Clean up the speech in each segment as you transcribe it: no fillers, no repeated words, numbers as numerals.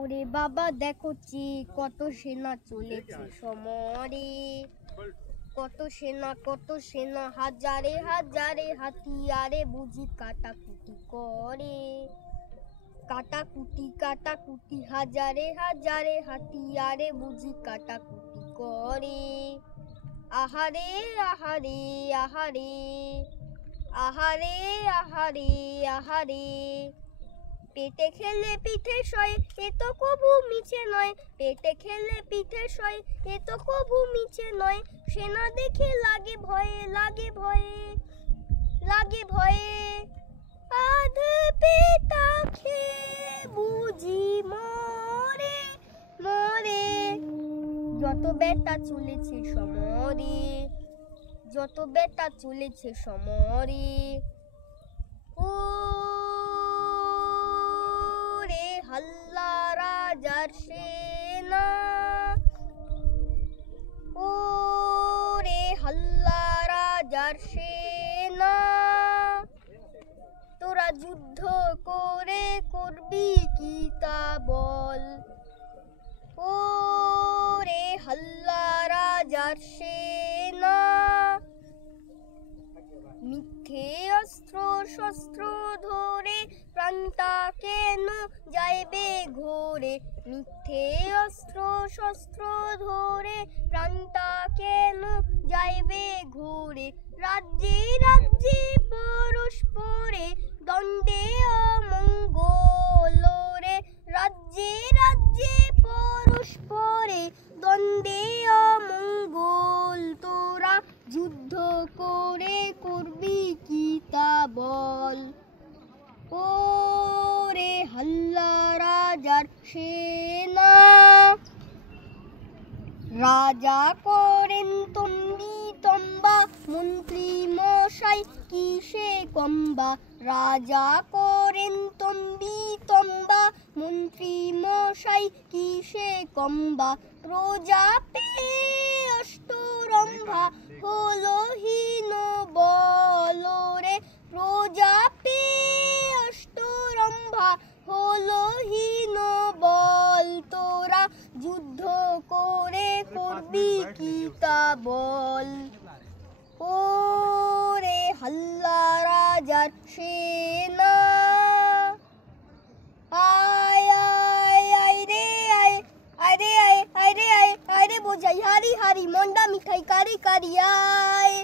ওরে বাবা দেখছি কত সেনা চলেছে সমরে, কত সেনা হাজারে হাজারে হাতিয়ারে বুঝি কাটাকুটি করে, কাটাকুটি হাজারে হাজারে হাতিয়ারে বুঝি কাটাকুটি করে। আহারে আহারে আহারে আহারে আহারে আহারে, পেটে খেলে পিঠে সয় এ তো কবু মিছে নয়, পেটে খেলে পিঠে সয় এ তো কবু মিছে নয়। সেনা দেখে লাগে ভয়ে লাগে ভয়ে লাগে ভয়ে, আধ পেটা খেয়ে বুঝি মরে মরে। যত বেটা চলেছে সমরে, যত বেটা চলেছে সমরে। ও রে হাল্লা রাজার সেনা, ও রে হাল্লা রাজার সেনা, তোরা যুদ্ধ করে করবি কি তা বল। ও রে হাল্লা রাজার সেনা, মিথ্যে অস্ত্র শস্ত্র ধরে প্রাণটা কেন যাইবে ঘোরে, মিথ্যে অস্ত্র শস্ত্র ধরে প্রাণটা কেন যাইবে ঘোরে। রাজ্যে রাজ্যে পরস্পরে দণ্ডে অমঙ্গল রে, রাজ্যে রাজ্যে পরস্পরে দণ্ডে অমঙ্গল। তোরা যুদ্ধ করে করবি কি তা বল। ও রে হাল্লা রাজার সেনা, রাজা করেন তম্বি তম্বা মন্ত্রী মশাই কিসে কম্বা, রাজা করেন তম্বি তম্বা মন্ত্রী মশাই কিসে কম্বা। প্রজা পেয়ে অষ্টরম্ভা হলো হীন বল রে, প্রজা পেয়ে অষ্টরম্ভা হলো হীন বল। তোরা যুদ্ধ করে করবি কি তা বল। ও রে হাল্লা রাজার সেনা, আয় আয় আয় রে আয় আরে আয় আরে আয় আরে বোঝাই হারি হারি মন্ডা মিঠাই কারি কারি আয়।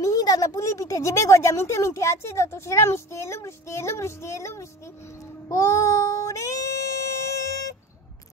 মিহি দানা পুলি পিঠে জিবে গজা মিঠে মিঠে আছে যত সেরা মিষ্টি এলো বৃষ্টি এলো বৃষ্টি এলো বৃষ্টি। ও